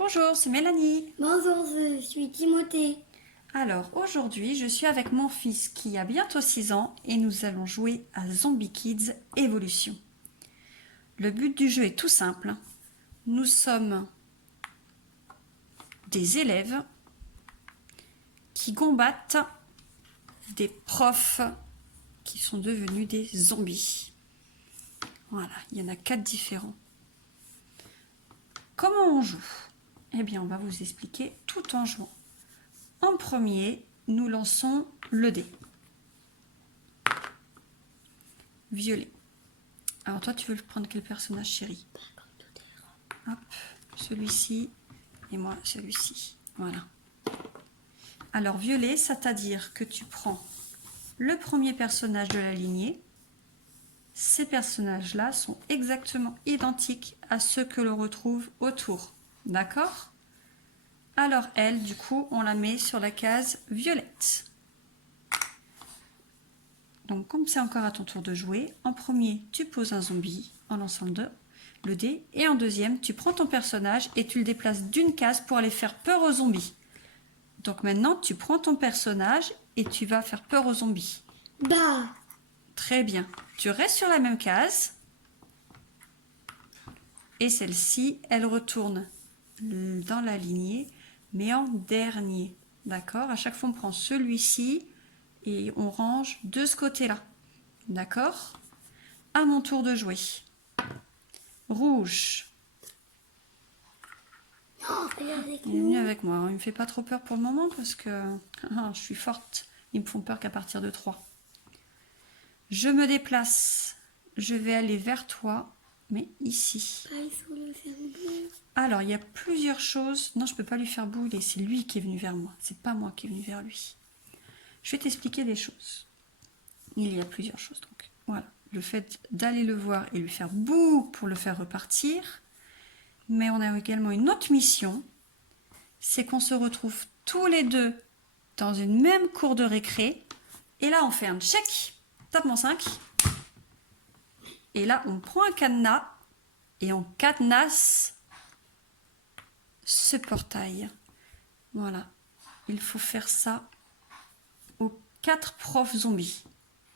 Bonjour, c'est Mélanie. Bonjour, je suis Timothée. Alors aujourd'hui, je suis avec mon fils qui a bientôt 6 ans et nous allons jouer à Zombie Kids Evolution. Le but du jeu est tout simple. Nous sommes des élèves qui combattent des profs qui sont devenus des zombies. Voilà, il y en a 4 différents. Comment on joue? Eh bien, on va vous expliquer tout en jouant. En premier, nous lançons le dé. Violet. Alors toi, tu veux prendre quel personnage, chérie? Hop, celui-ci et moi, celui-ci. Voilà. Alors, violet, c'est-à-dire que tu prends le premier personnage de la lignée. Ces personnages-là sont exactement identiques à ceux que l'on retrouve autour. D'accord? Alors, elle, du coup, on la met sur la case violette. Donc, comme c'est encore à ton tour de jouer, en premier, tu poses un zombie en lançant le dé. Et en deuxième, tu prends ton personnage et tu le déplaces d'une case pour aller faire peur aux zombies. Donc maintenant, tu prends ton personnage et tu vas faire peur aux zombies. Bah, Très bien. Tu restes sur la même case. Et celle-ci, elle retourne dans la lignée, mais en dernier. D'accord? À chaque fois, on prend celui-ci et on range de ce côté-là. D'accord? À mon tour de jouer. Rouge. elle est avec Il est venu nous. avec moi. Il me fait pas trop peur pour le moment parce que je suis forte. Ils me font peur qu'à partir de 3. Je me déplace. Je vais aller vers toi, mais ici. Ah, il faut le faire bleu. Alors, il y a plusieurs choses. Non, je peux pas lui faire bouler. C'est lui qui est venu vers moi. C'est pas moi qui est venu vers lui. Je vais t'expliquer des choses. Il y a plusieurs choses. Donc, voilà. Le fait d'aller le voir et lui faire bouh pour le faire repartir. Mais on a également une autre mission. C'est qu'on se retrouve tous les deux dans une même cour de récré. Et là, on fait un check. Tape mon 5. Et là, on prend un cadenas et on cadenasse ce portail. Voilà. Il faut faire ça aux 4 profs zombies.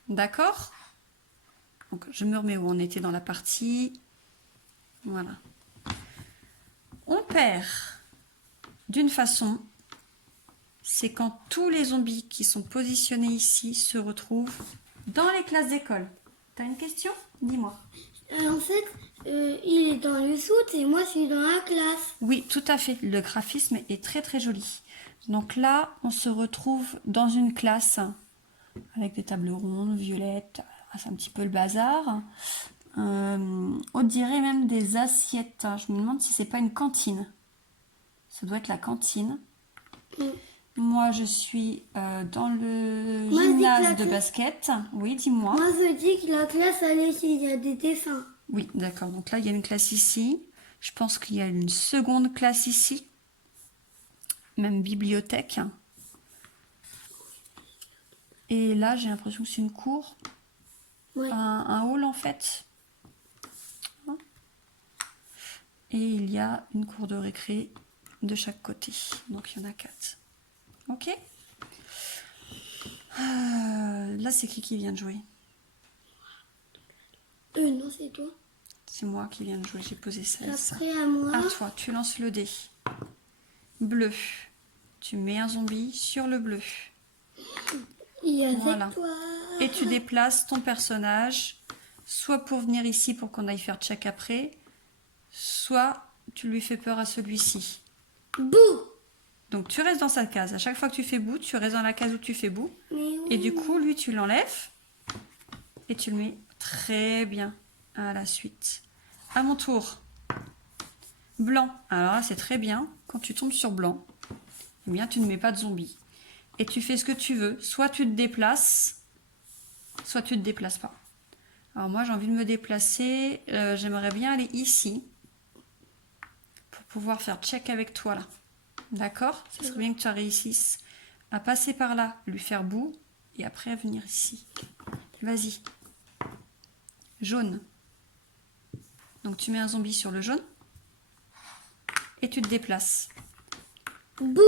D'accord? Donc, je me remets où on était dans la partie. Voilà. On perd d'une façon, c'est quand tous les zombies qui sont positionnés ici se retrouvent dans les classes d'école. T'as une question? Dis-moi. En fait, il est dans le soute et moi je suis dans la classe. Oui, tout à fait. Le graphisme est très très joli. Donc là, on se retrouve dans une classe avec des tables rondes, violettes. C'est un petit peu le bazar. On dirait même des assiettes. Je me demande si c'est pas une cantine. Ça doit être la cantine. Mm. Moi, je suis dans le Moi, je dis que gymnase la de classe- basket. Oui, dis-moi. Moi je dis que la classe, il y a des dessins. Oui, d'accord. Donc là, il y a une classe ici. Je pense qu'il y a une seconde classe ici. Même bibliothèque. Et là, j'ai l'impression que c'est une cour. Ouais. Un hall, en fait. Et il y a une cour de récré de chaque côté. Donc, il y en a 4. Ok? Là, c'est qui vient de jouer? Non, c'est toi. C'est moi qui viens de jouer. J'ai posé 16. Après à moi. À toi, tu lances le dé. Bleu. Tu mets un zombie sur le bleu. Il est avec Voilà. toi. Et tu déplaces ton personnage, soit pour venir ici pour qu'on aille faire check après, soit tu lui fais peur à celui-ci. Bouh. Donc tu restes dans sa case. À chaque fois que tu fais bout, tu restes dans la case où tu fais bout. Mais oui. Et du coup, lui, tu l'enlèves et tu le mets très bien à la suite. À mon tour. Blanc. Alors là, c'est très bien. Quand tu tombes sur blanc, eh bien, tu ne mets pas de zombie. Et tu fais ce que tu veux. Soit tu te déplaces, soit tu ne te déplaces pas. Alors moi, j'ai envie de me déplacer. J'aimerais bien aller ici pour pouvoir faire check avec toi là. D'accord? Ça serait bien que tu réussisses à passer par là, lui faire bout, et après à venir ici. Vas-y. Jaune. Donc tu mets un zombie sur le jaune. et tu te déplaces. Bouh.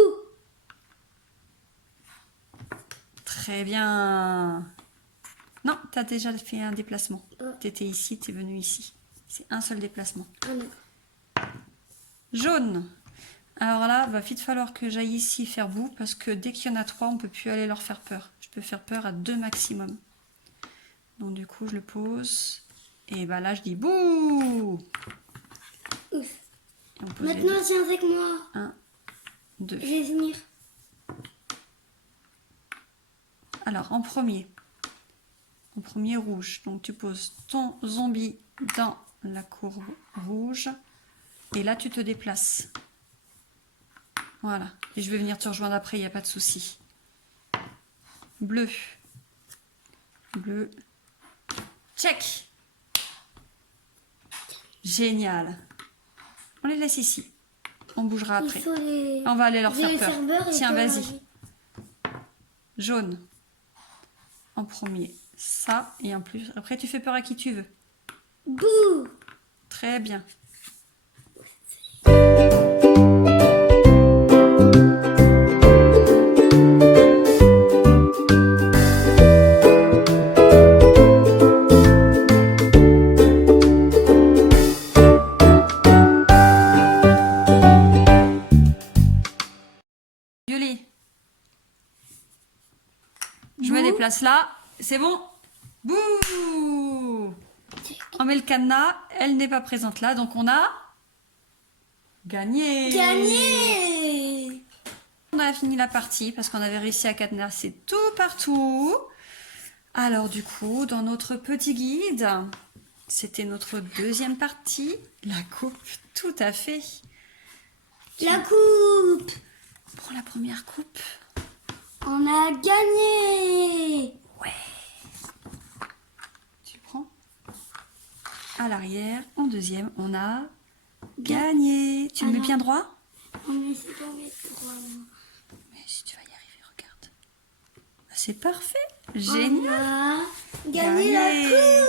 Très bien. Non, tu as déjà fait un déplacement. Ah. Tu étais ici, tu es venu ici. C'est un seul déplacement. Ah, d'accord. Jaune. Alors là, va vite falloir que j'aille ici faire bout parce que dès qu'il y en a 3, on peut plus aller leur faire peur. Je peux faire peur à 2 maximum. Donc du coup, je le pose. Et bah là, je dis bouh. Ouf. Et on pose les Maintenant, viens avec moi. 1, 2. Je vais venir. Alors, en premier rouge. Donc tu poses ton zombie dans la courbe rouge. Et là, tu te déplaces. Voilà. Et je vais venir te rejoindre après, il n'y a pas de souci. Bleu. Bleu. Check. Génial. On les laisse ici. On bougera après. Il faut les... On va aller leur je vais faire les peur. peur et Tiens, toi, vas-y. vas-y. Jaune. En premier. Ça. Et en plus, après, tu fais peur à qui tu veux. Bouh. Très bien. Violet. Je me déplace là. C'est bon. Bouh. On met le cadenas. Elle n'est pas présente là. Donc on a gagné. Gagné. On a fini la partie parce qu'on avait réussi à cadenasser tout partout. Alors du coup, dans notre petit guide, c'était notre deuxième partie. La coupe, tout à fait. La coupe. Prends la première coupe. On a gagné. Tu prends à l'arrière. En deuxième, on a gagné. Tu le mets Alors. bien droit? On essaie de mettre droit, moi. Mais si tu vas y arriver, regarde. C'est parfait. On Génial. a gagné la Gagné.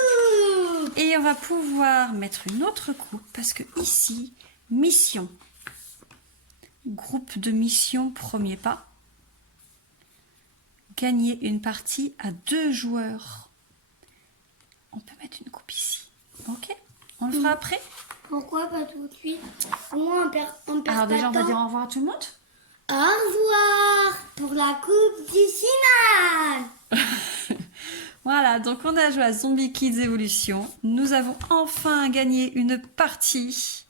coupe. Et on va pouvoir mettre une autre coupe parce que ici, mission. Groupe de mission, premier pas. Gagner une partie à 2 joueurs. On peut mettre une coupe ici. Ok? On le fera après? Pourquoi pas tout de suite? Au moins, on perd Alors pas déjà, on de va temps. dire au revoir à tout le monde. Au revoir pour la coupe du final. Voilà, donc on a joué à Zombie Kids Evolution. Nous avons enfin gagné une partie.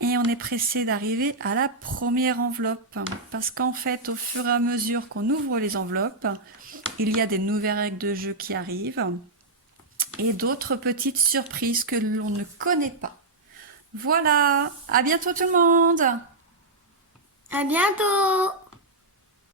Et on est pressé d'arriver à la première enveloppe. Parce qu'en fait, au fur et à mesure qu'on ouvre les enveloppes, il y a des nouvelles règles de jeu qui arrivent. Et d'autres petites surprises que l'on ne connaît pas. Voilà, à bientôt tout le monde! À bientôt.